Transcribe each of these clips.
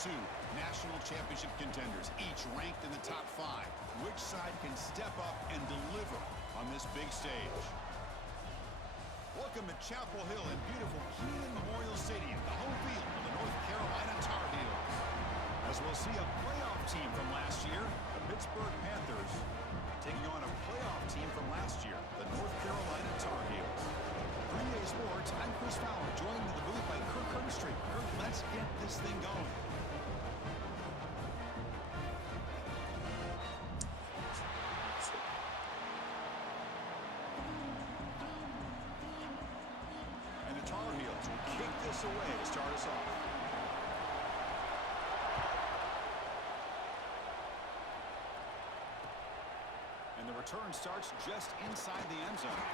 two national championship contenders, each ranked in the top 5. Which side can step up and deliver on this big stage? Welcome to Chapel Hill in beautiful Kenan Memorial Stadium, the home field of the North Carolina Tar Heels. As we'll see a playoff team from last year, the Pittsburgh Panthers, taking on a playoff team from last year, the North Carolina Tar Heels. For EA Sports, I'm Chris Fowler, joined in the booth by Kirk Herbstreit. Kirk, let's get this thing going. And the Tar Heels will kick this away to start us off. And the return starts just inside the end zone.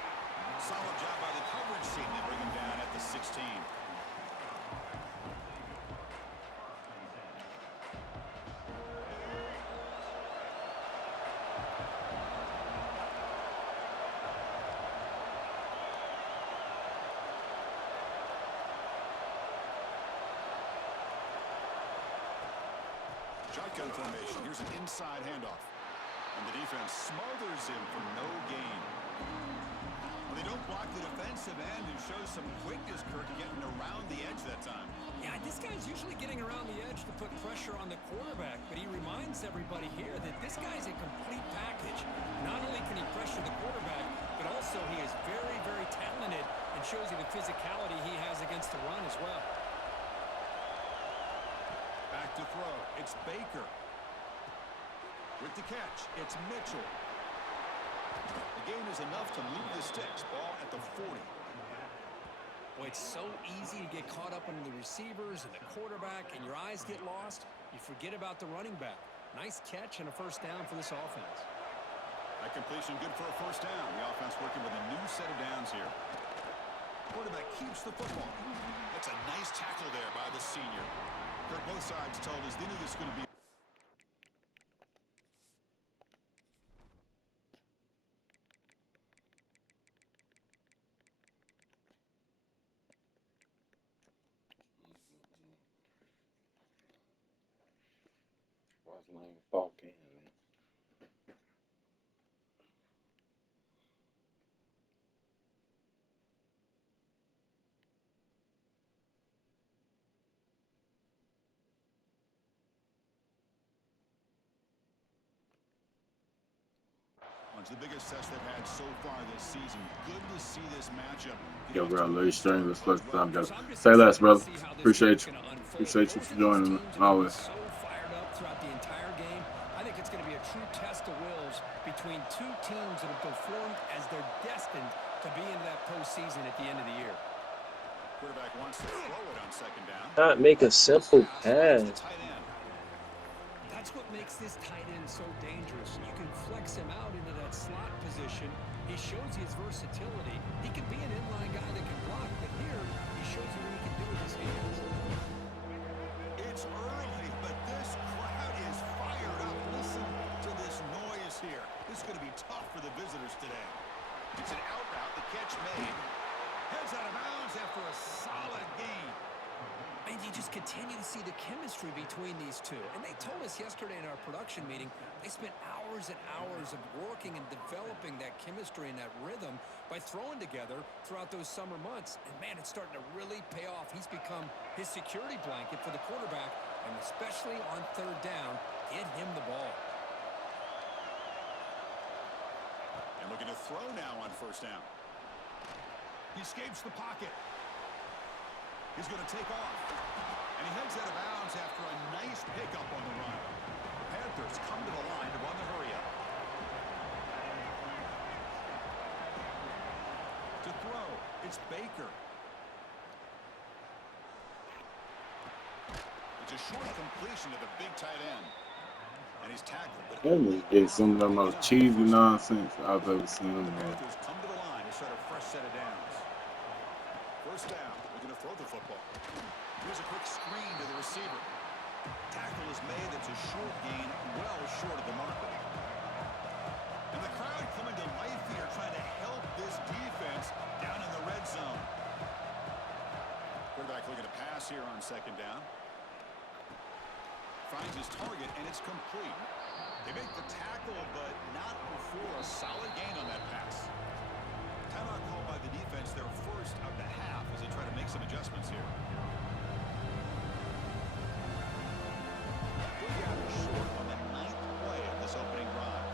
Solid job by the coverage team to bring him down at the 16. Shotgun formation. Here's an inside handoff. And the defense smothers him for no gain. Well, they don't block the defensive end and show some quickness, Kirk, getting around the edge that time. Yeah, this guy's usually getting around the edge to put pressure on the quarterback, but he reminds everybody here that this guy's a complete package. Not only can he pressure the quarterback, but also he is very, very talented and shows you the physicality he has against the run as well. Back to throw. It's Baker. With the catch, it's Mitchell. The gain is enough to move the sticks. Ball at the 40. Well, it's so easy to get caught up into the receivers and the quarterback, and your eyes get lost. You forget about the running back. Nice catch and a first down for this offense. That completion good for a first down. The offense working with a new set of downs here. Quarterback keeps the football. That's a nice tackle there by the senior. Kirk, both sides told us they knew this was going to be. The biggest test they've had so far this season. Good to see this matchup. Yo, bro, Larry Strange, let's let the time go. Say less, brother. Appreciate you. Appreciate you for joining always. So fired up throughout the entire game. I think it's going to be a true test of wills between two teams that have performed as they're destined to be into that postseason at the end of the year. Quarterback wants to throw it on second down. Not make a simple pass. That's what makes this tight end so dangerous. You can flex him out into that slot position. He shows you his versatility. He can be an inline guy that can block, but here he shows you what he can do with his hands. It's early, but this crowd is fired up. Listen to this noise here. This is going to be tough for the visitors today. It's an out route. The catch made. Heads out of bounds after a solid gain. And you just continue to see the chemistry between these two. And they told us yesterday in our production meeting, they spent hours and hours of working and developing that chemistry and that rhythm by throwing together throughout those summer months. And, man, it's starting to really pay off. He's become his security blanket for the quarterback, and especially on third down, get him the ball. And looking to throw now on first down. He escapes the pocket. He's going to take off. And he heads out of bounds after a nice pickup on the run. The Panthers come to the line to run the hurry-up. To throw, it's Baker. It's a short completion to the big tight end. And he's tackled. That is some of the most cheesy nonsense I've ever seen. The Panthers come to the line to start a fresh set of downs. First down. Going to throw the football. Here's a quick screen to the receiver. Tackle is made. That's a short gain, well short of the marker. And the crowd coming to life here, trying to help this defense down in the red zone. Quarterback looking to pass here on second down. finds his target, and it's complete. They make the tackle, but not before a solid gain on that pass. Timeout called by the defense, their first of the half, as they try to make some adjustments here. They gather short on the 9th play of this opening drive.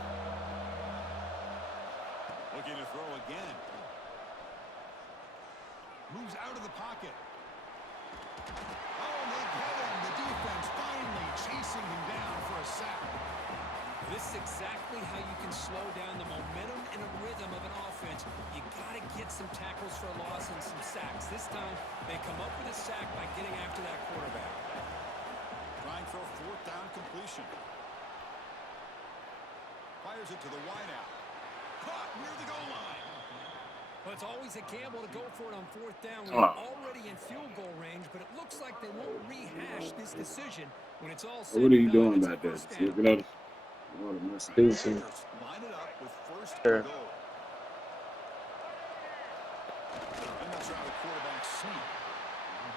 Looking to throw again. Moves out of the pocket. Oh, and they get him. The defense finally chasing him down for a sack. This is exactly how you can slow down the momentum and a rhythm of an offense. You got to get some tackles for a loss and some sacks. This time, they come up with a sack by getting after that quarterback. Trying for a 4th down completion. Fires it to the wideout. Caught near the goal line. Well, it's always a gamble to go for it on 4th down. We're already in field goal range, but it looks like they won't rehash this decision when it's all said and done. What are you doing back there? Just looking at it? What a mess. Deucing. Line it up with 1st Sure. and goal. And they'll try the quarterback sneak.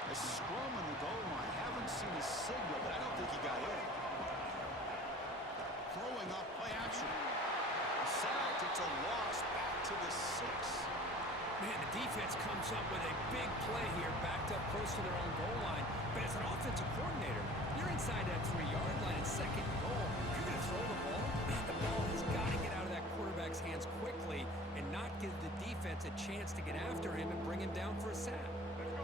A scrum on the goal line. Haven't seen a signal, but I don't think he got in. Throwing up play action. Sacked. It's a loss back to the 6. Man, the defense comes up with a big play here, backed up close to their own goal line. But as an offensive coordinator, you're inside that 3-yard line at 2nd and goal. You're going to throw the ball. Man, the ball has got to get out of that quarterback's hands quickly and not give the defense a chance to get after him and bring him down for a sack.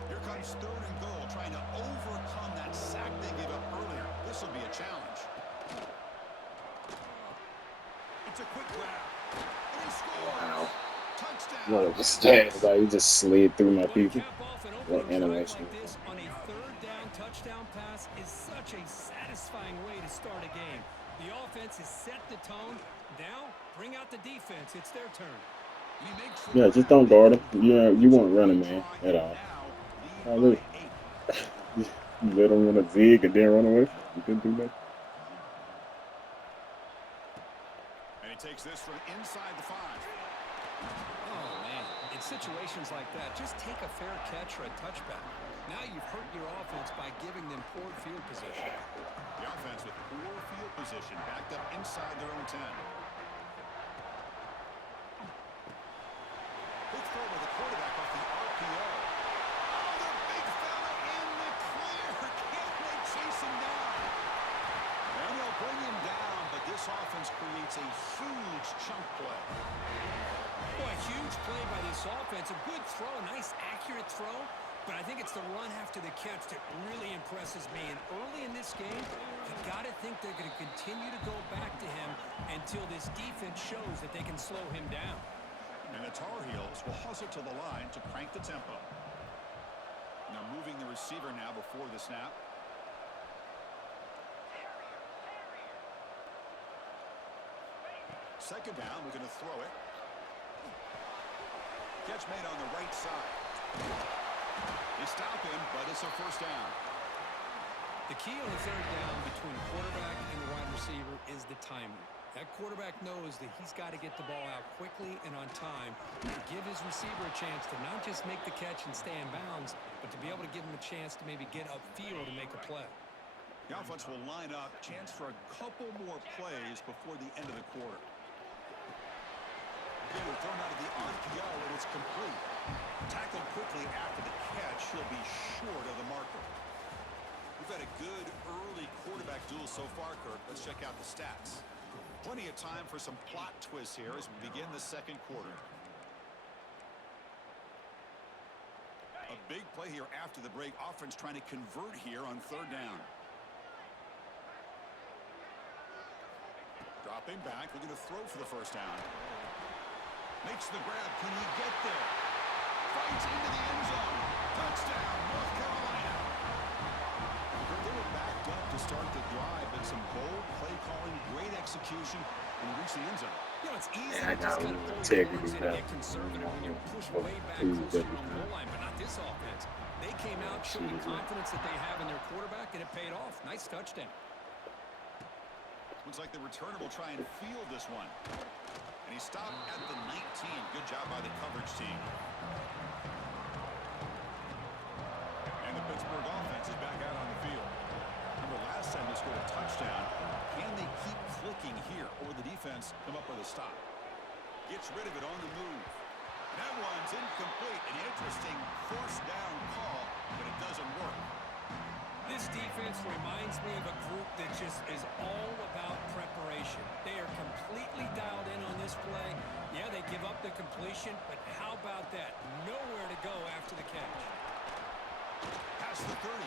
Here comes 3rd and goal, trying to overcome that sack they gave up earlier. This will be a challenge. It's a quick grab. And he scores. Wow. Touchdown. What a mistake. Like, you just slid through my people. What animation. Like this on a 3rd down touchdown pass is such a satisfying way to start a game. The offense has set the tone. Now, bring out the defense. It's their turn. Yeah, just don't guard him. You weren't running, man, at all. Oh, look. You let him run a zig and then run away. You couldn't do that. And he takes this from inside the 5. Oh, man. In situations like that, just take a fair catch or a touchback. Now you've hurt your offense by giving them poor field position. The offense with poor field position, backed up inside their own 10. Quick throw with the quarterback off the RPO. Oh, the big fella in the clear. Can't they chase him down? And they'll bring him down, but this offense creates a huge chunk play. Boy, a huge play by this offense. A good throw, a nice accurate throw. But I think it's the run after the catch that really impresses me. And early in this game, you got to think they're going to continue to go back to him until this defense shows that they can slow him down. And the Tar Heels will hustle to the line to crank the tempo. Now moving the receiver now before the snap. Second down, we're going to throw it. Catch made on the right side. They stop him, but it's a 1st down. The key on the 3rd down between the quarterback and the wide receiver is the timing. That quarterback knows that he's got to get the ball out quickly and on time to give his receiver a chance to not just make the catch and stay in bounds, but to be able to give him a chance to maybe get upfield and make a play. The offense will line up, chance for a couple more plays before the end of the quarter. Again, we're thrown out of the RPO, and it's complete. Tackled quickly after the catch, he'll be short of the marker. We've had a good early quarterback duel so far, Kirk. Let's check out the stats. Plenty of time for some plot twists here as we begin the 2nd quarter. A big play here after the break. Offense trying to convert here on 3rd down. Dropping back, looking to throw for the 1st down. Makes the grab. Can he get there? Fights into the end zone. Touchdown, North Carolina. They were backed up to start the drive, but some bold play calling, great execution, and reach the end zone. You know, it's easy Yeah, I to just got kind of a pull integrity your back. and get conservative when you're pushed way back close to your own goal line, but not this offense. They came out showing confidence that they have in their quarterback, and it paid off. Nice touchdown. Looks like the returner will try and field this one. And he stopped at the 19. Good job by the coverage team. And the Pittsburgh offense is back out on the field. Remember, last time this scored a touchdown. Can they keep clicking here, or will the defense come up with a stop? Gets rid of it on the move. That one's incomplete. An interesting first down call, but it doesn't work. This defense reminds me of a group that just is all about preparation. They are completely dialed in on this play. Yeah, they give up the completion, but how about that? Nowhere to go after the catch. Past the 30.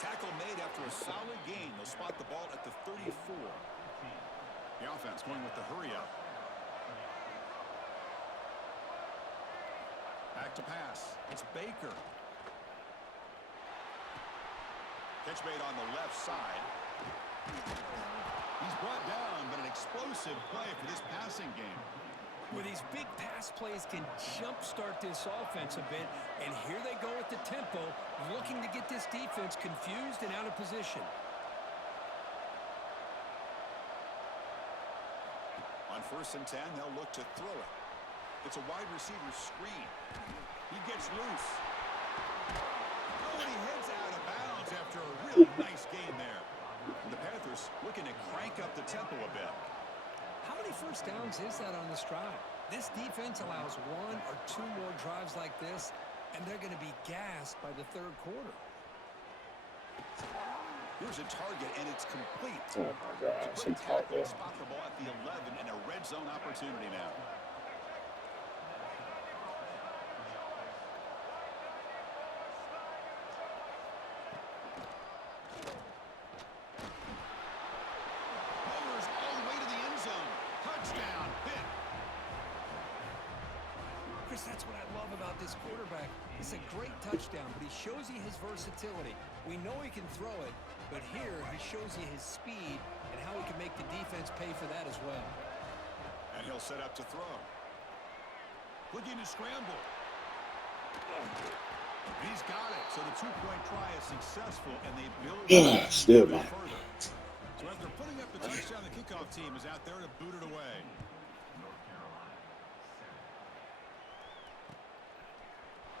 Tackle made after a solid gain. They'll spot the ball at the 34. The offense going with the hurry up. Back to pass. It's Baker. Catch made on the left side. He's brought down, but an explosive play for this passing game. Where these big pass plays can jumpstart this offense a bit, and here they go at the tempo, looking to get this defense confused and out of position. On 1st and 10, they'll look to throw it. It's a wide receiver screen. He gets loose. Oh, and he heads out of bounds after a really nice gain there. And the Panthers looking to crank up the tempo a bit. How many first downs is that on this drive? This defense allows 1 or 2 more drives like this, and they're going to be gassed by the 3rd quarter. Here's a target, and it's complete. Oh, my gosh. Great tackle. Spot the ball at the 11 and a red zone opportunity now. That's what I love about this quarterback. It's a great touchdown, but he shows you his versatility. We know he can throw it, but here he shows you his speed and how he can make the defense pay for that as well. And he'll set up to throw. Looking to scramble. He's got it. So the 2-point try is successful, and they build still further. So after putting up the touchdown, the kickoff team is out there to boot it away.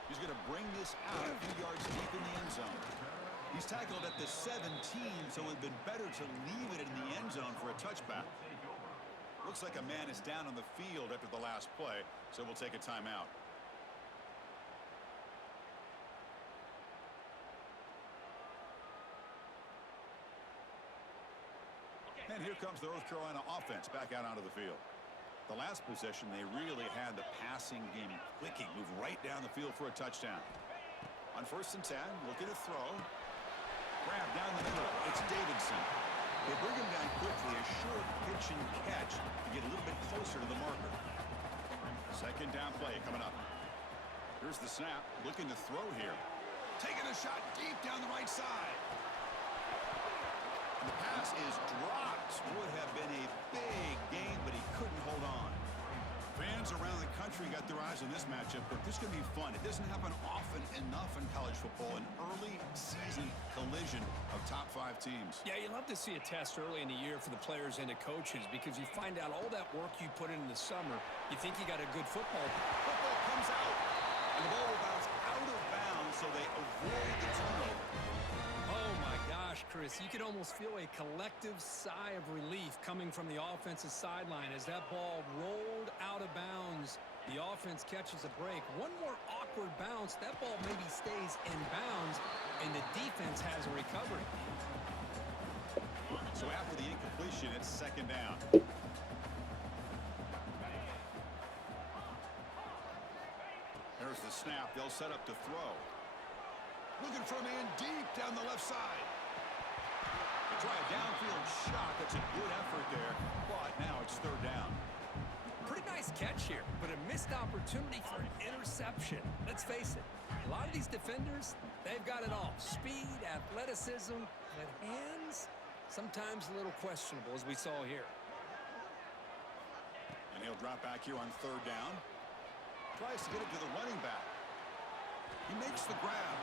He's going to bring this out a few yards deep in the end zone. He's tackled at the 17, so it would have been better to leave it in the end zone for a touchback. Looks like a man is down on the field after the last play, so we'll take a timeout. And here comes the North Carolina offense back out onto the field. The last possession, they really had the passing game clicking, move right down the field for a touchdown. On 1st and 10, looking to throw. Grab down the middle. It's Davidson. They bring him down quickly, a short pitch and catch to get a little bit closer to the marker. 2nd down play coming up. Here's the snap, looking to throw here. Taking a shot deep down the right side. And the pass is dropped. Would have been a big gain, but he couldn't hold on. Fans around the country got their eyes on this matchup, but this is going to be fun. It doesn't happen often enough in college football, an early season collision of top 5 teams. Yeah, you love to see a test early in the year for the players and the coaches because you find out all that work you put in the summer. You think you got a good football. Football comes out, and the ball will bounce out of bounds, so they avoid the turnover. Oh, my gosh, Chris, you could almost feel a collective sigh of relief coming from the offensive sideline as that ball rolled out of bounds. The offense catches a break. One more awkward bounce, that ball maybe stays in bounds, and the defense has a recovery. So after the incompletion, it's 2nd down. There's the snap. They'll set up to throw. Looking for a man deep down the left side. They try a downfield shot. That's a good effort there, but now it's 3rd down. Pretty nice catch here, but a missed opportunity for an interception. Let's face it, a lot of these defenders, they've got it all. Speed, athleticism, but hands, sometimes a little questionable, as we saw here. And he'll drop back here on 3rd down. Tries to get it to the running back. He makes the grab.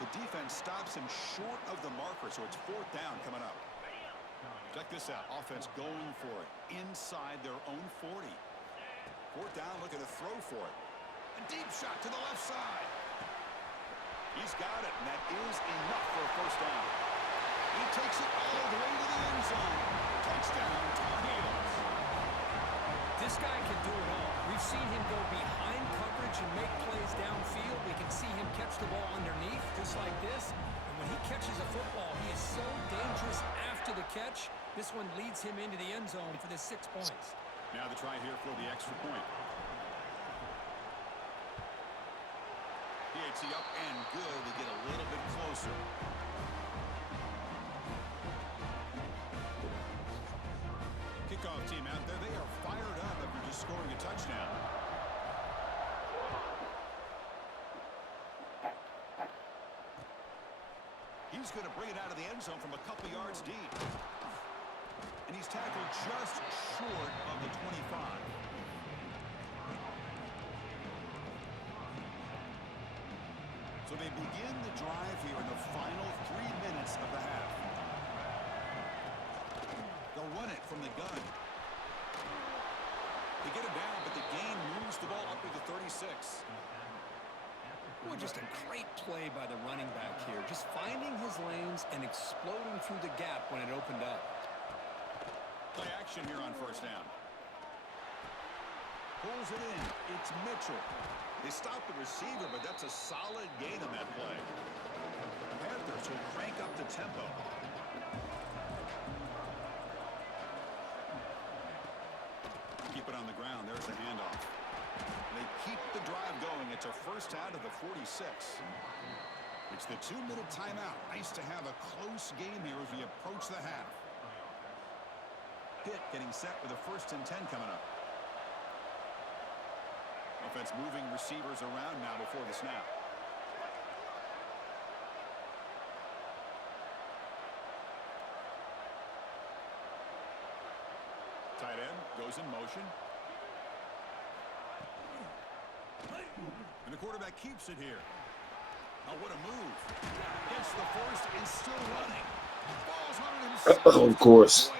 The defense stops him short of the marker, so it's 4th down coming up. Check this out. Offense going for it inside their own 40. 4th down, looking to throw for it. A deep shot to the left side. He's got it, and that is enough for a 1st down. He takes it all the way to the end zone. Touchdown, Tar Heels. This guy can do it all. We've seen him go behind coverage and make plays downfield. We can see him catch the ball underneath, just like this. And when he catches a football, he is so dangerous after the catch. This one leads him into the end zone for the 6 points. Now the try here for the extra point. PAT up and good to get a little bit closer. Kickoff team out there. They are fired up after just scoring a touchdown. He's going to bring it out of the end zone from a couple yards deep. And he's tackled just short of the 25. So they begin the drive here in the final 3 minutes of the half. They'll run it from the gun. They get it down, but the gain moves the ball up to the 36. Well, just a great play by the running back here. Just finding his lanes and exploding through the gap when it opened up. Play action here on first down. Pulls it in. It's Mitchell. They stop the receiver, but that's a solid gain on that play. Panthers will crank up the tempo. Keep it on the ground. There's the handoff. They keep the drive going. It's a first out of the 46. It's the 2-minute timeout. Nice to have a close game here as we approach the half. Pitt getting set with a 1st and 10 coming up. Offense moving receivers around now before the snap. Tight end goes in motion. And the quarterback keeps it here. Oh, what a move. Gets the first and still running. Falls on himself. Of course.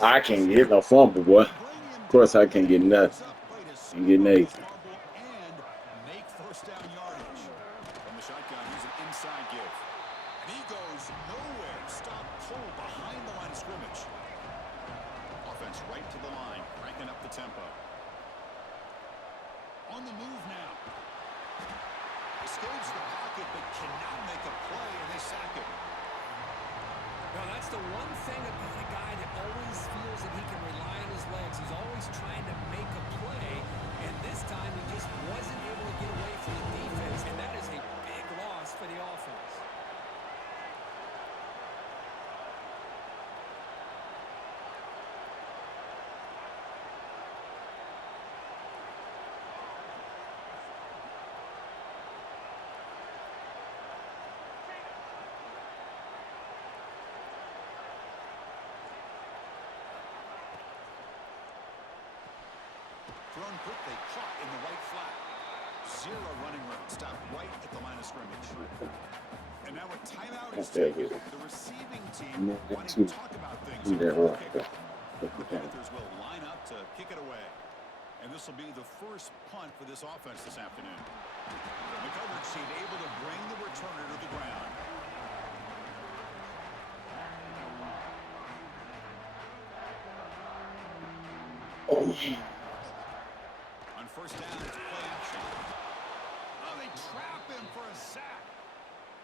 I can't get no fumble, boy. Of course I can't get nothing. Can't get nothing. And make first down yardage. From the shotgun, here's an inside give. And he goes nowhere. Stop cold behind the line of scrimmage. Offense right to the line, cranking up the tempo. On the move now. Escapes the pocket, but cannot make a play, and they sack him. Now, that's the one thing about a guy that always feels that he can rely on his legs. He's always trying to make a play, and this time he just wasn't able to get away from the defense, and that is a big loss for the offense. Thrown quickly, caught in the right flat. Zero running room, stopped right at the line of scrimmage. And now a timeout is taken. The receiving team wanting to talk about things here before kickoff. The Panthers will line up to kick it away. And this will be the first punt for this offense this afternoon. The coverage team able to bring the returner to the ground. On first down, it's play action. Oh, they trap him for a sack.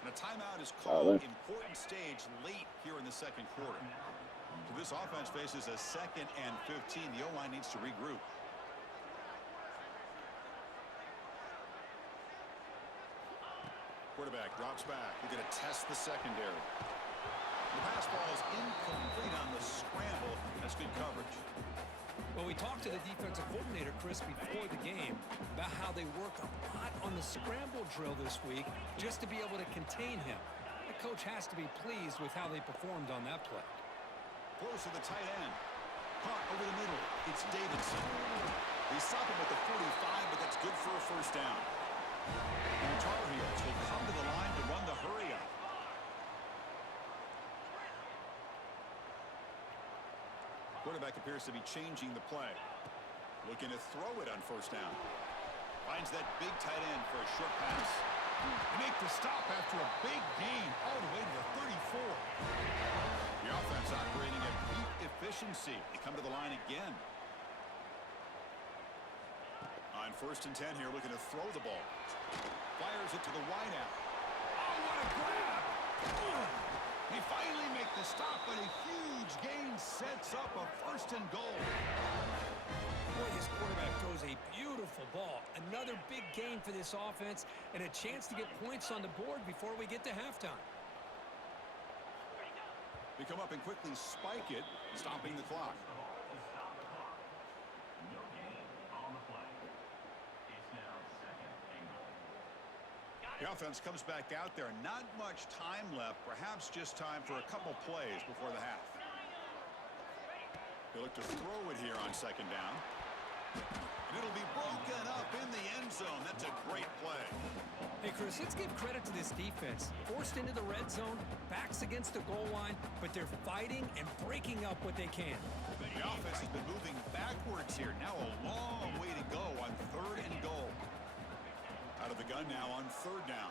And a timeout is called. Important stage late here in the second quarter. So this offense faces a 2nd and 15. The O-line needs to regroup. Quarterback drops back. We're going to test the secondary. The pass ball is incomplete on the scramble. That's good coverage. Well, we talked to the defensive coordinator, Chris, before the game about how they worked a lot on the scramble drill this week just to be able to contain him. The coach has to be pleased with how they performed on that play. Close to the tight end. Caught over the middle. It's Davidson. They stop him at the 45, but that's good for a first down. And the Tar Heels will come to the line to run the hurry-up. Quarterback appears to be changing the play. Looking to throw it on first down. Finds that big tight end for a short pass. They make the stop after a big gain all the way to the 34. The offense operating at peak efficiency. They come to the line again. On 1st and 10 here, looking to throw the ball. Fires it to the wideout. Oh, what a grab! They finally make the stop, but a huge gain sets up a 1st and goal. Boy, his quarterback throws a beautiful ball. Another big gain for this offense and a chance to get points on the board before we get to halftime. They come up and quickly spike it, stopping the clock. The offense comes back out there. Not much time left. Perhaps just time for a couple plays before the half. They look to throw it here on 2nd down. And it'll be broken up in the end zone. That's a great play. Hey, Chris, let's give credit to this defense. Forced into the red zone, backs against the goal line, but they're fighting and breaking up what they can. The offense has been moving backwards here. Now a long way to go on 3rd and goal. Out of the gun now on 3rd down.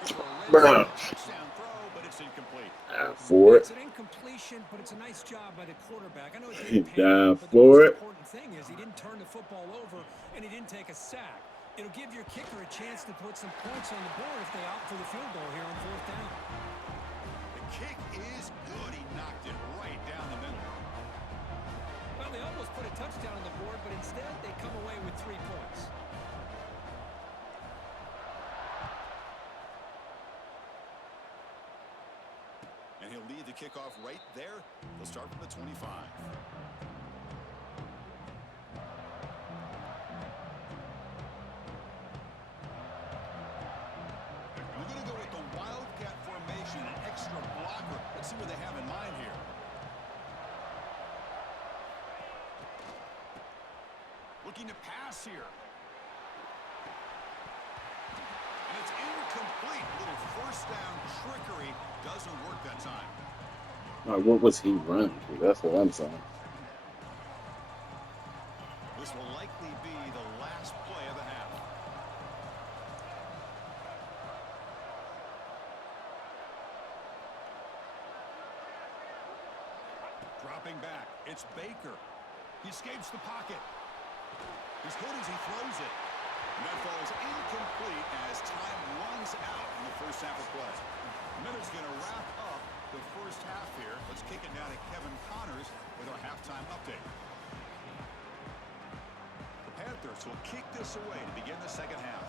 Looking for a touchdown throw, but it's incomplete. For It's it. an incompletion, but it's a nice job by the quarterback. I know it He didn't pay died off, but the for most it. important thing is he didn't turn the football over and he didn't take a sack. It'll give your kicker a chance to put some points on the board if they opt for the field goal here on 4th down. The kick is good. He knocked it right down the middle. Well, they almost put a touchdown on the board, but instead they come away with 3 points. And he'll lead the kickoff right there. They'll start from the 25. We're going to go with the Wildcat formation, an extra blocker. Let's see what they have in mind here. Looking to pass here. And it's incomplete. Little 1st down trickery. Doesn't work that time. What was he running to? That's what I'm saying. This will likely be the last play of the half. Dropping back. It's Baker. He escapes the pocket. He's hit as he throws it. And that falls incomplete as time runs out in the 1st half of play. Minutes going to wrap up the 1st half here. Let's kick it down to Kevin Connors with our halftime update. The Panthers will kick this away to begin the 2nd half.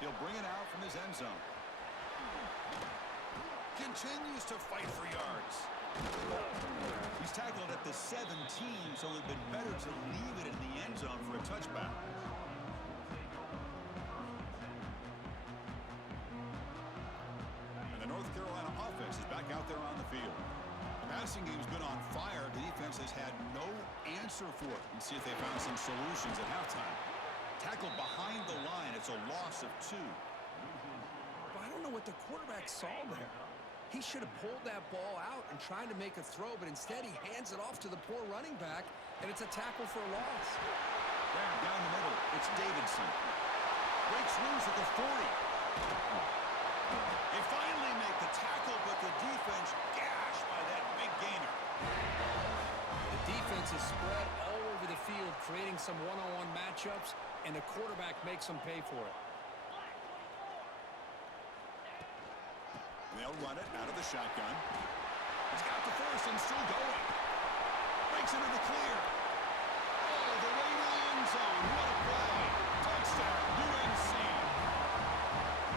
He'll bring it out from his end zone. Continues to fight for yards. He's tackled at the 17, so it would have been better to leave it in the end zone for a touchback. And the North Carolina offense is back out there on the field. The passing game's been on fire. The defense has had no answer for it. And see if they found some solutions at halftime. Tackled behind the line. It's a loss of 2. But I don't know what the quarterback saw there. He should have pulled that ball out and tried to make a throw, but instead he hands it off to the poor running back, and it's a tackle for a loss. Down the middle, it's Davidson. Breaks loose at the 40. They finally make the tackle, but the defense gashed by that big gainer. The defense is spread all over the field, creating some one-on-one matchups, and the quarterback makes them pay for it. They'll run it out of the shotgun. He's got the 1st and still going. Breaks into the clear. Oh, the way to the end zone. What a play. Touchdown, UNC.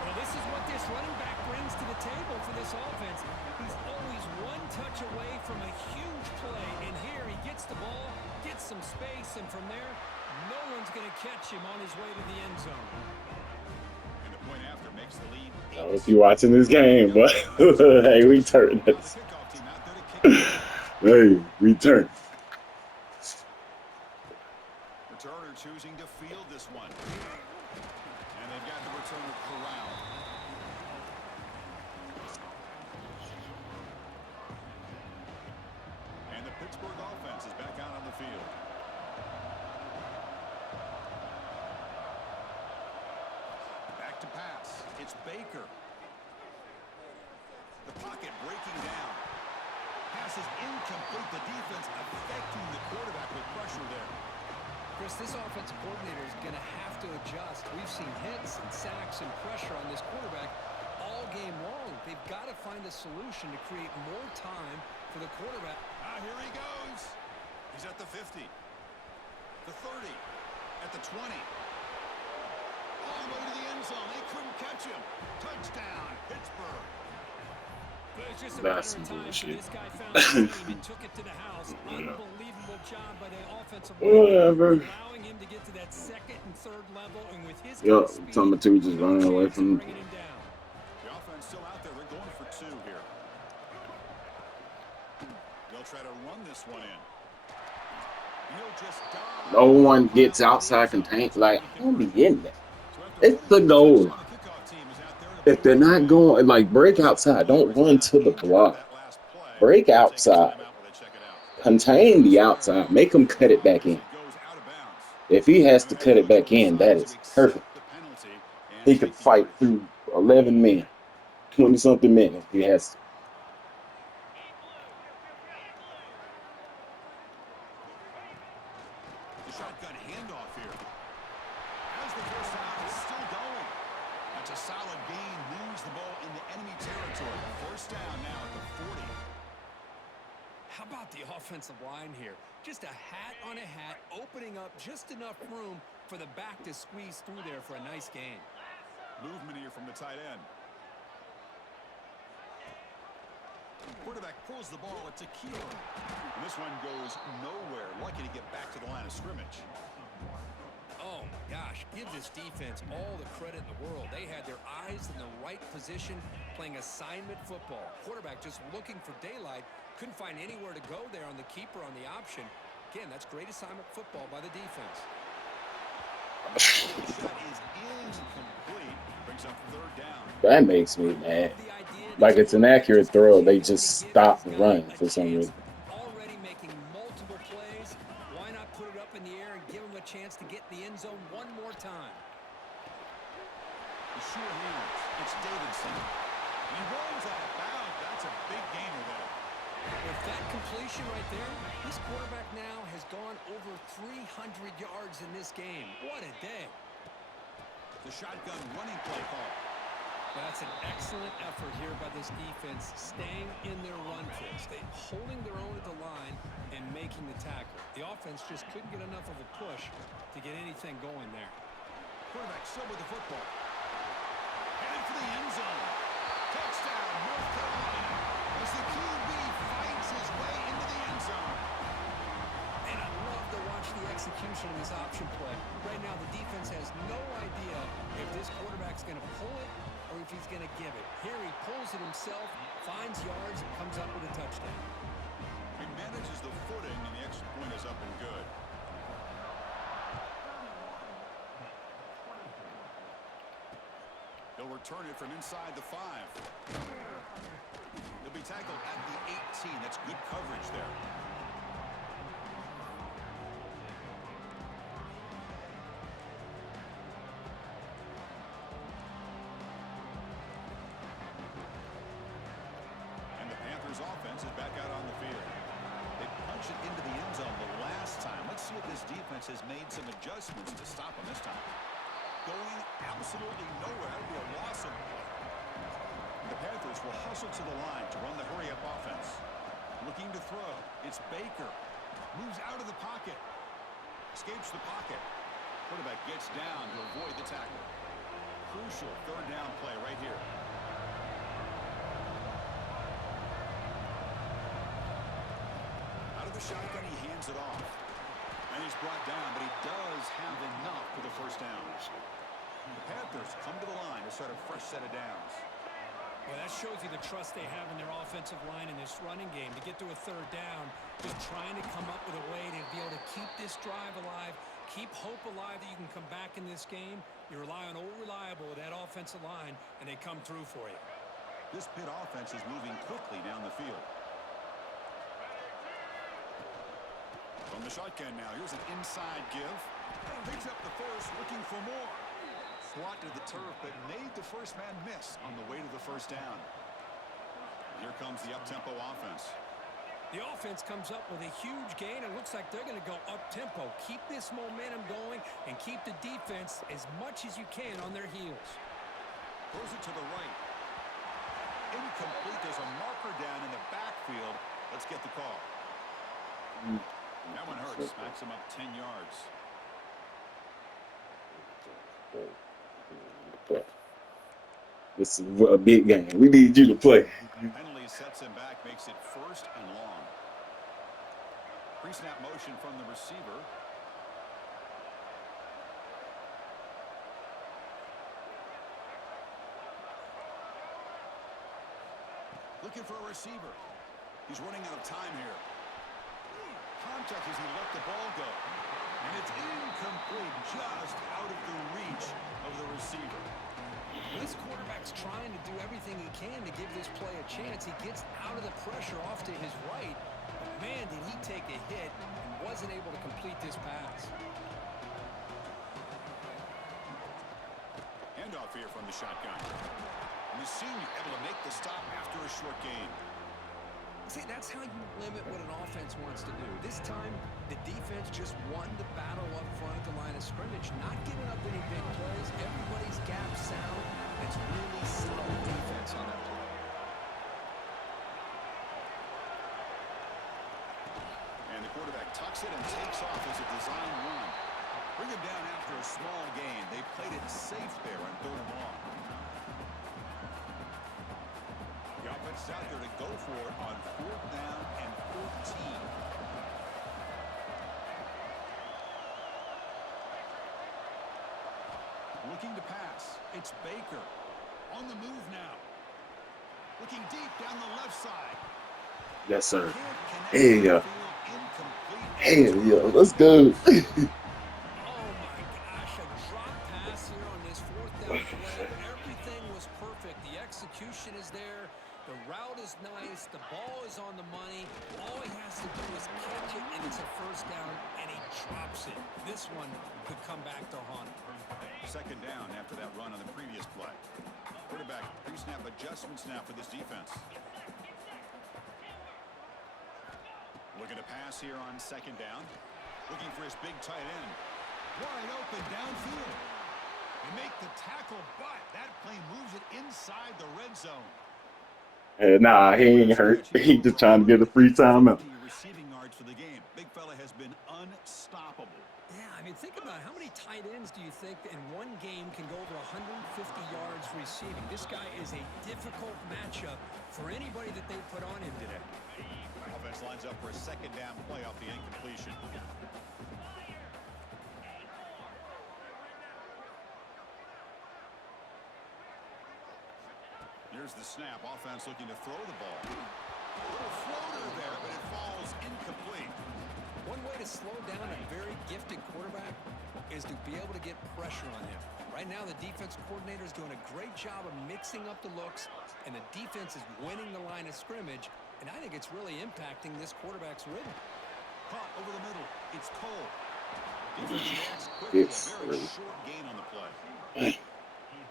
Well, this is what this running back brings to the table for this offense. He's always one touch away from a huge play, and here he gets the ball, gets some space, and from there, no one's going to catch him on his way to the end zone. And the point after makes the lead. I don't know if you're watching this game, but hey, we turn this. Hey, we turn. Returner choosing to field this one. And they've got the returner corralled. And the Pittsburgh offense is back out on the field. Back to pass. It's Baker. The pocket breaking down. Pass is incomplete. The defense affecting the quarterback with pressure there. Chris, this offensive coordinator is going to have to adjust. We've seen hits and sacks and pressure on this quarterback all game long. They've got to find a solution to create more time for the quarterback. Here he goes. He's at the 50, the 30, at the 20. All the way to the end zone. They couldn't catch him. Touchdown, Pittsburgh. It's just a That's matter of some time bullshit. this guy found the game and took it to the house. Unbelievable job by the offensive Whatever. line, allowing him to get to that second and third level, and with his kind Yup, of speed, Tommy two just no running away chance of from. bringing him down. The offense still out there. They're going for 2 here. They'll try to run this one in. He'll just dive. No one gets outside contained. Like, I don't be getting that. It's the goal. If they're not going, like, break outside. Don't run to the block. Break outside. Contain the outside. Make them cut it back in. If he has to cut it back in, that is perfect. He could fight through 11 men, 20-something men if he has to. The shotgun handoff here. As the first down is still going. That's a solid gain. Moves the ball into enemy territory. First down now at the 40. How about the offensive line here? Just a hat on a hat, opening up just enough room for the back to squeeze through there for a nice gain. Movement here from the tight end. Quarterback pulls the ball. It's a key. And this one goes nowhere. Lucky to get back to the line of scrimmage. Oh, my gosh. Give this defense all the credit in the world. They had their eyes in the right position, playing assignment football. Quarterback just looking for daylight. Couldn't find anywhere to go there on the keeper on the option. Again, that's great assignment football by the defense. The shot is incomplete. Brings up third down. That makes me mad. Like, it's an accurate throw. They just stop running for some reason. Already making multiple plays. Why not put it up in the air and give him a chance to get in the end zone one more time? The sure hands. It's Davidson. He rolls out of bounds. That's a big gainer there. With that completion right there, this quarterback now has gone over 300 yards in this game. What a day. The shotgun running play call. That's an excellent effort here by this defense, staying in their run fix. They holding their own at the line and making the tackle. The offense just couldn't get enough of a push to get anything going there. Quarterback still with the football. Headed for the end zone. Touchdown, North Carolina. As the QB fights his way into the end zone. And I love to watch the execution of this option play. Right now, the defense has no idea if this quarterback's going to pull it or if he's going to give it. Here he pulls it himself, finds yards, and comes up with a touchdown. He manages the footing, and the extra point is up and good. He'll return it from inside the 5. He'll be tackled at the 18. That's good coverage there. Offense is back out on the field. They punched it into the end zone the last time. Let's see if this defense has made some adjustments to stop them this time. Going absolutely nowhere. That would be a loss of play. The Panthers will hustle to the line to run the hurry-up offense. Looking to throw. It's Baker. Moves out of the pocket. Escapes the pocket. Quarterback gets down to avoid the tackle. Crucial third down play right here. Shotgun, he hands it off. And he's brought down, but he does have enough for the first down. The Panthers come to the line to start a fresh set of downs. Well, that shows you the trust they have in their offensive line in this running game. To get to a third down, just trying to come up with a way to be able to keep this drive alive, keep hope alive that you can come back in this game. You rely on old reliable with that offensive line, and they come through for you. This Pitt offense is moving quickly down the field. From the shotgun now, here's an inside give. Picks up the first, looking for more. Swat to the turf, but made the first man miss on the way to the first down. Here comes the up-tempo offense. The offense comes up with a huge gain. It looks like they're going to go up-tempo. Keep this momentum going and keep the defense as much as you can on their heels. Throws it to the right. Incomplete. There's a marker down in the backfield. Let's get the call. That one hurts. Smacks him up 10 yards. This is a big game. We need you to play. Penalty sets him back, makes it first and long. Pre-snap motion from the receiver. Looking for a receiver. He's running out of time here. Contact as he let the ball go. And it's incomplete, just out of the reach of the receiver. This quarterback's trying to do everything he can to give this play a chance. He gets out of the pressure off to his right. But man, did he take a hit and wasn't able to complete this pass. Handoff here from the shotgun. And the senior able to make the stop after a short gain. See, that's how you limit what an offense wants to do. This time, the defense just won the battle up front at the line of scrimmage, not giving up any big plays. Everybody's gap sound. It's really solid defense on that play. And the quarterback tucks it and takes off as a design run. Bring him down after a small gain. They played it safe there on 3rd and long. The offense is out there to go for it on 4th down and 14. Looking to pass. It's Baker. On the move now. Looking deep down the left side. Yes, sir. Hey, hey, let's go. Oh, my gosh. A drop pass here on this 4th down play. Everything was perfect. The execution is there. The route is nice. The ball is on the money. All he has to do is catch it, and it's a first down, and he drops it. This one could come back to haunt him. 2nd down after that run on the previous play. Quarterback pre-snap adjustments now for this defense. Looking to pass here on 2nd down. Looking for his big tight end. Wide open downfield. They make the tackle, but that play moves it inside the red zone. Nah, he ain't hurt. He just trying to get a free timeout. Receiving yards for the game. Big fella has been unstoppable. Yeah, I mean, think about how many tight ends do you think in one game can go over 150 yards receiving? This guy is a difficult matchup for anybody that they put on him today. Offense lines up for a 2nd down play off the incompletion. Here's the snap. Offense looking to throw the ball. A little floater there, but it falls incomplete. One way to slow down a very gifted quarterback is to be able to get pressure on him. Right now, the defense coordinator is doing a great job of mixing up the looks, and the defense is winning the line of scrimmage, and I think it's really impacting this quarterback's rhythm. Caught over the middle. It's Cole. Defense reacts quickly. A very short gain on the play.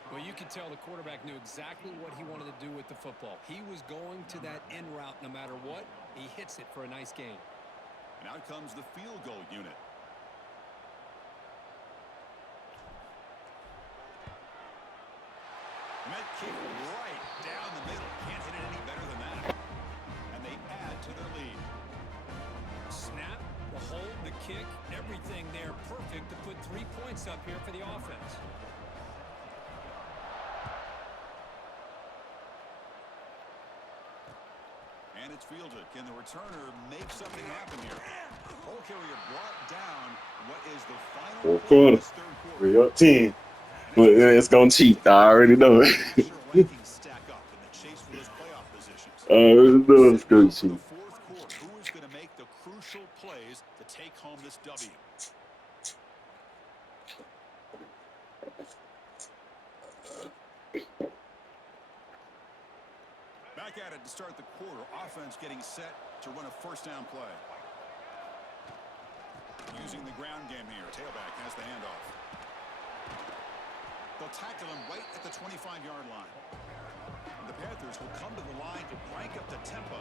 Well, you could tell the quarterback knew exactly what he wanted to do with the football. He was going to that end route no matter what. He hits it for a nice gain. And out comes the field goal unit. Met kick right down the middle. Can't hit it any better than that. And they add to their lead. Snap, the hold, the kick, everything there perfect to put 3 points up here for the offense. And it's fielded. Can the returner make something happen here? Ball carrier brought down. What is the final quarter? 3 up 10. But it's gonna cheat. I already know it. Stack up in the chase for those playoff positions. I already know it's gonna cheat. The 4th quarter. Who is going to make the crucial plays to take home this W? Back at it to start the quarter. Offense getting set to run a 1st down play. using the ground game here. Tailback has the handoff. They'll tackle him right at the 25-yard line. The Panthers will come to the line to crank up the tempo.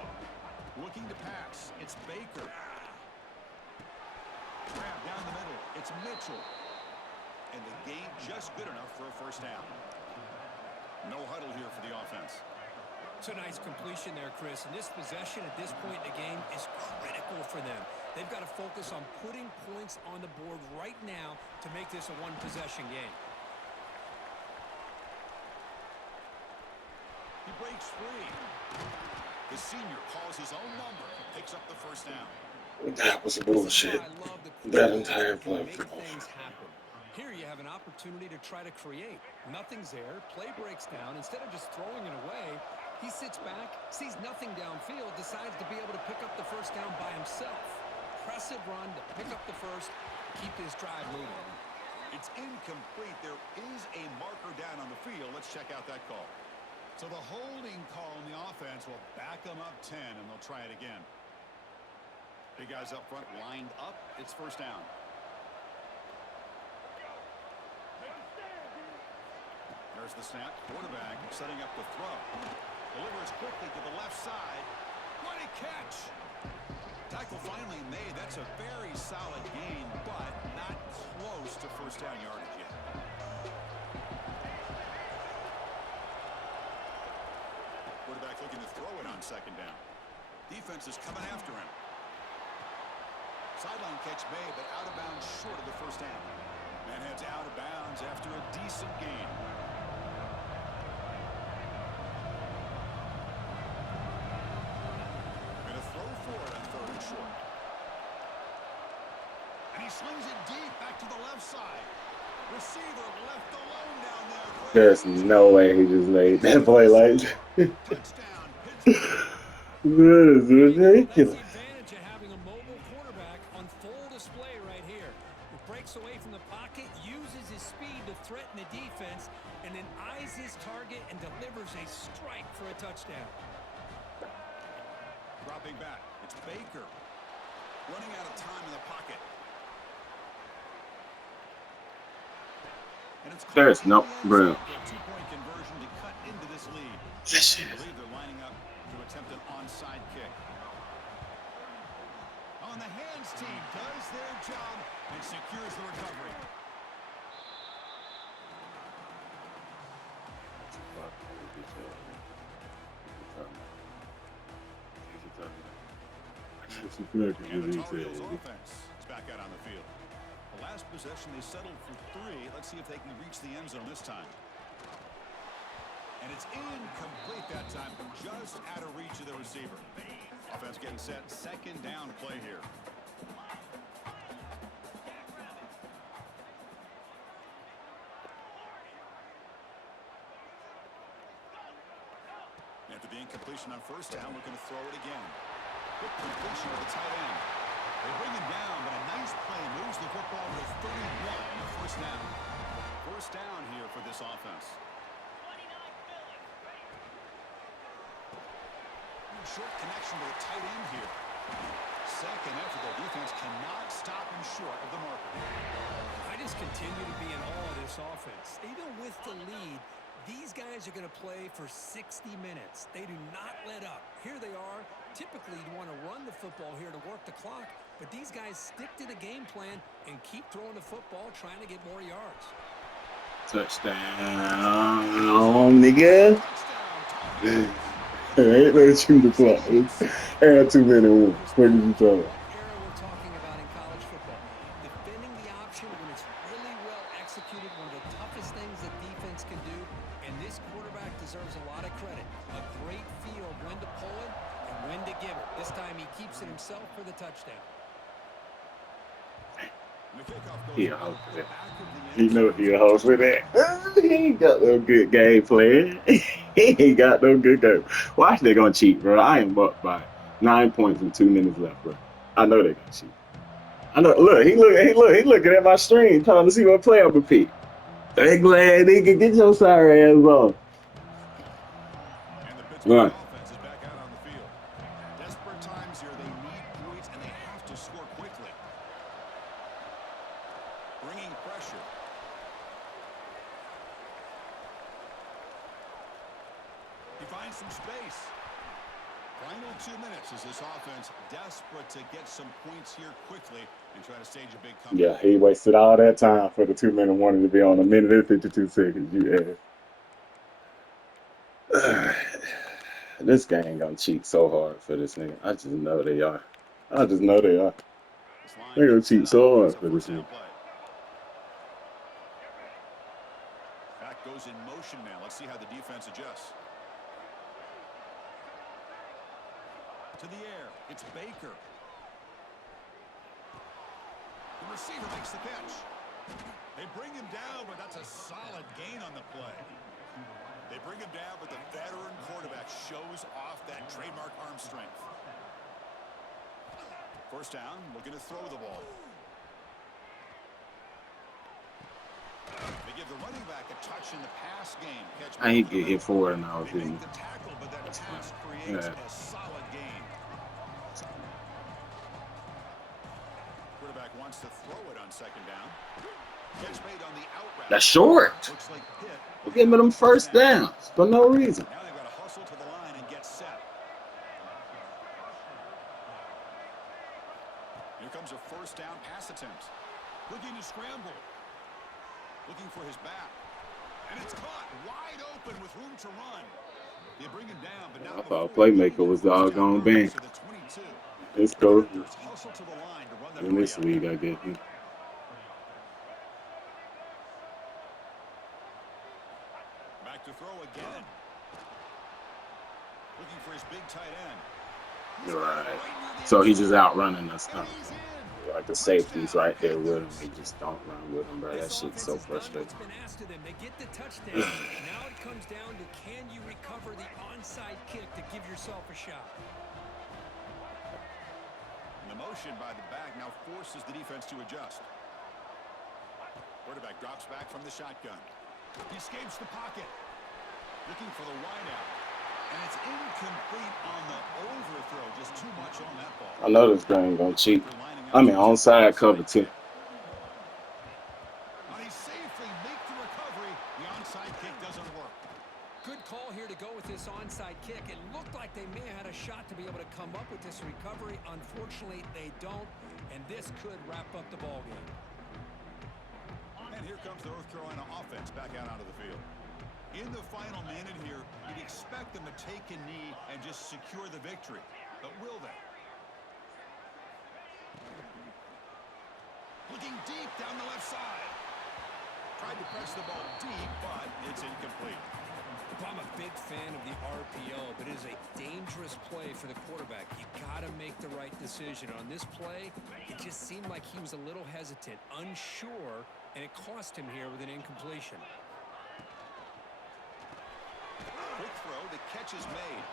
Looking to pass. It's Baker. Grab down the middle. It's Mitchell. And the game just good enough for a first down. No huddle here for the offense. It's a nice completion there, Chris. And this possession at this point in the game is critical for them. They've got to focus on putting points on the board right now to make this a one-possession game. He breaks free. The senior calls his own number, picks up the first down. That was bullshit. That entire play. Here you have an opportunity to try to create. Nothing's there. Play breaks down. Instead of just throwing it away, he sits back, sees nothing downfield, decides to be able to pick up the first down by himself. Impressive run to pick up the first, keep this drive moving. It's incomplete. There is a marker down on the field. Let's check out that call. So the holding call on the offense will back them up 10, and they'll try it again. Big guys up front lined up. It's first down. There's the snap. Quarterback setting up the throw. Delivers quickly to the left side. What a catch! Tackle finally made. That's a very solid gain, but not close to first down yardage yet. Quarterback looking to throw it on second down. Defense is coming after him. Sideline catch made, but out of bounds short of the first down. Man heads out of bounds after a decent gain. Going to throw for it on third and short. And he slings it deep back to the left side. Receiver left alone down there. There's no way he just made that play like that. Touchdown, Pittsburgh. That is ridiculous. That's the advantage of having a mobile quarterback on full display right here. He breaks away from the pocket, uses his speed to threaten the defense, and then eyes his target and delivers a strike for a touchdown. Dropping back. It's Baker. Running out of time in the pocket. And it's There's no, bro. Two-point conversion to cut into this lead. This I shit. believe they're lining up to attempt an onside kick. On the hands team does their job and secures the recovery. And the Tar Heels offense is back out on the field. The last possession they settled for 3. Let's see if they can reach the end zone this time. And it's incomplete that time, just out of reach of the receiver. Offense getting set, second down play here. After the incompletion on first down, looking to throw it again. Quick completion of the tight end. They bring him down, but a nice play moves the football to 31 on the first down. First down here for this offense. Short connection to the tight end here. Second effort, the defense cannot stop him short of the marker. I just continue to be in awe of this offense. Even with the lead, these guys are going to play for 60 minutes. They do not let up. Here they are. Typically, you want to run the football here to work the clock, but these guys stick to the game plan and keep throwing the football, trying to get more yards. Touchdown, nigga. Touchdown. Ain't no shoot the clock. Add 2 minutes. What did you tell me? Era we're talking about in college football. Defending the option when it's really well executed, one of the toughest things that defense can do, and this quarterback deserves a lot of credit. A great feel of when to pull it and when to give it. This time he keeps it himself for the touchdown. He a host for that. You know he a host for that. He ain't got no good game plan. He ain't got no good game. Watch they gonna cheat, bro. I am up by 9 points with 2 minutes left, bro. I know they gonna cheat. I know. Look, he looking at my stream trying to see what play I'm gonna pick. They glad they can get your sorry ass off. And the Pittsburgh offense is back out on the field. Desperate times here. They need points, and they have to score quickly. He finds some space. Final 2 minutes as this offense desperate to get some points here quickly and try to stage a big Yeah, comeback. he wasted all that time for the 2 minute wanted to be on a minute and 52 seconds. You ass. This gang gonna cheat so hard for this nigga. I just know they are. I just know they are. This line They gonna gets set cheat up. so It's hard a for this first down nigga. play. Back goes in motion now. Let's see how the defense adjusts. To the air. It's Baker. The receiver makes the catch. They bring him down, but that's a solid gain on the play. They bring him down, but the veteran quarterback shows off that trademark arm strength. First down, looking to throw the ball. They give the running back a touch in the pass game. Catch I ain't the get hit middle. for it and I was They hitting. make the tackle, but that That's pass fine. creates Yeah. a solid gain. Quarterback wants to throw it on second down. Catch made on the out route. That's short. Looks like Pitt. We're giving them first downs for no reason. Now they've got to hustle to the line and get set. Here comes a first down pass attempt. Looking to scramble. Looking for his back. And it's caught wide open with room to run. They bring him down, but I not thought before Playmaker was doggone bang. so the 22. Let's go. Panthers hustle to the line to run the In this hurry up. league, I get him. Back to throw again. Looking for his big tight end. You're right. So he's just outrunning us now. Like the safety's right there with him. They just don't run with him, bro. That shit's so frustrating. Been asked of them. They get the touchdown. Now it comes down to can you recover the onside kick to give yourself a shot. And the motion by the back now forces the defense to adjust. Quarterback drops back from the shotgun. He escapes the pocket. Looking for the wideout. And it's incomplete on the overthrow. Just too much on that ball. I know this thing gonna cheat. I mean, onside cover too. And he safely makes the recovery. The onside kick doesn't work. Good call here to go with this onside kick. It looked like they may have had a shot to be able to come up with this recovery. Unfortunately, they don't, and this could wrap up the ball game. And here comes the North Carolina offense back out onto the field. In the final minute here, you'd expect them to take a knee and just secure the victory. But will they? Looking deep down the left side. Tried to press the ball deep, but it's incomplete. I'm a big fan of the RPO, but it is a dangerous play for the quarterback. You got to make the right decision. On this play, it just seemed like he was a little hesitant, unsure, and it cost him here with an incompletion. Quick throw, the catch is made.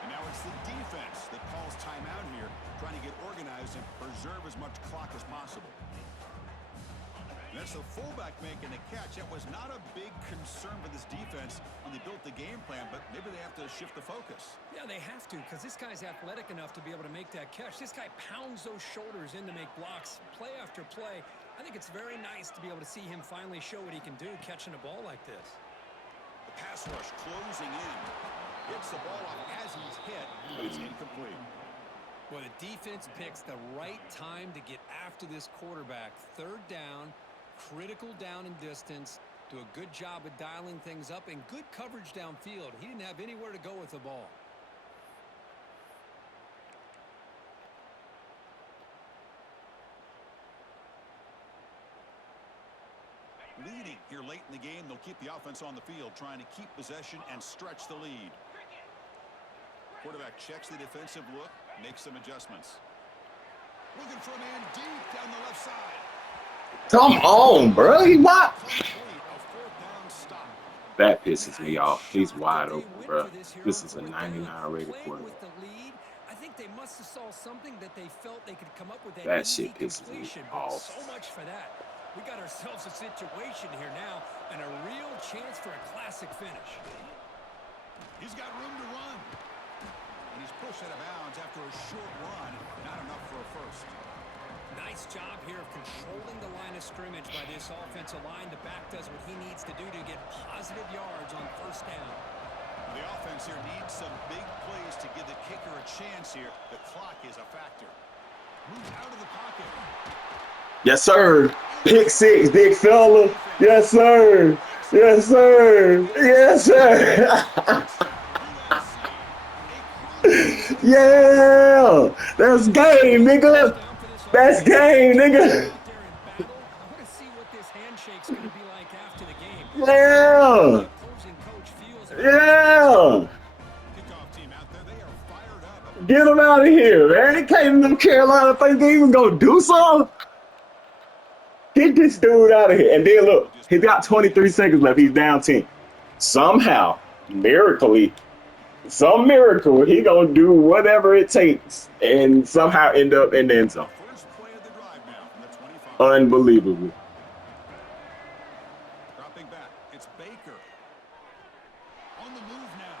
And now it's the defense that calls timeout here, trying to get organized and preserve as much clock as possible. And that's the fullback making the catch. That was not a big concern for this defense when they built the game plan, but maybe they have to shift the focus. Yeah, they have to, because this guy's athletic enough to be able to make that catch. This guy pounds those shoulders in to make blocks play after play. I think it's very nice to be able to see him finally show what he can do catching a ball like this. The pass rush closing in. Hits the ball off as he's hit, but it's incomplete. Well, the defense picks the right time to get after this quarterback. Third down, critical down and distance. Do a good job of dialing things up and good coverage downfield. He didn't have anywhere to go with the ball. Leading here late in the game, they'll keep the offense on the field, trying to keep possession and stretch the lead. Quarterback checks the defensive look, makes some adjustments. Looking for a man deep down the left side. Come on, bro. He what? Complete, a fourth down stop. That pisses me off. He's wide open, bro. This is a 99 rated quarterback. With the lead, I think they must have saw something that they felt they could come up with That easy shit pisses me completion, off. but so much for that. We got ourselves a situation here now and a real chance for a classic finish. He's got room to run. And he's pushed out of bounds after a short run. Not enough for a first. Nice job here of controlling the line of scrimmage by this offensive line. The back does what he needs to do to get positive yards on first down. The offense here needs some big plays to give the kicker a chance here. The clock is a factor. Moves out of the pocket. Yes, sir. Pick six, big fella. Yes, sir. Yes, sir. Yes, sir. Yeah. That's game, nigga. That's game, nigga. I want to see what this handshake's going to be like after the game. Yeah. The opposing coach feels Yeah. Kickoff team out there, they are fired up. Get him out of here, man. They came to Carolina think they even gonna do something. Get this dude out of here. And then look, he's got 23 seconds left. He's down 10. Somehow, miraculously, some miracle, he gonna do whatever it takes and somehow end up in the end zone. First play of the drive now from the 25. Unbelievable. Dropping back. It's Baker. On the move now.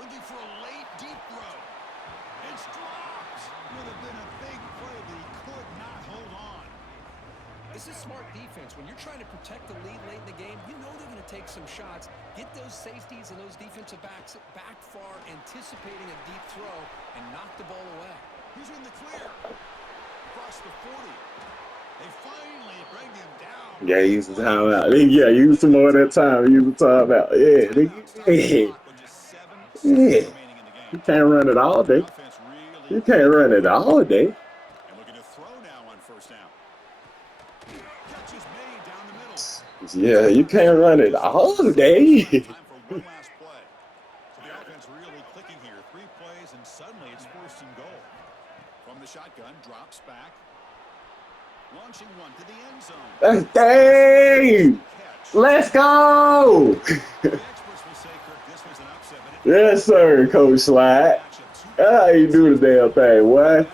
Looking for a late deep throw. It's dropped. Would have been a big play, but he could not hold on. This is smart defense. When you're trying to protect the lead late in the game, you know they're going to take some shots, get those safeties and those defensive backs back far, anticipating a deep throw, and knock the ball away. He's in the clear. Across the 40. They finally bring him down. Yeah, use the timeout. Yeah, use some more of that time. Use the timeout. Yeah, nigga. Yeah. You can't run it all day. You can't run it all day. And looking to throw now on first down. Catch is made down the middle. Yeah, you can't run it all day. Time for one last play. So the offense really clicking here. 3 plays, and suddenly it's first and goal. From the shotgun, drops back. Launching one to the end zone. That's game. Catch. Let's go. The experts will say, Kirk, this was an upset, but it Yes, sir, Coach Slide. How you do the damn thing, what?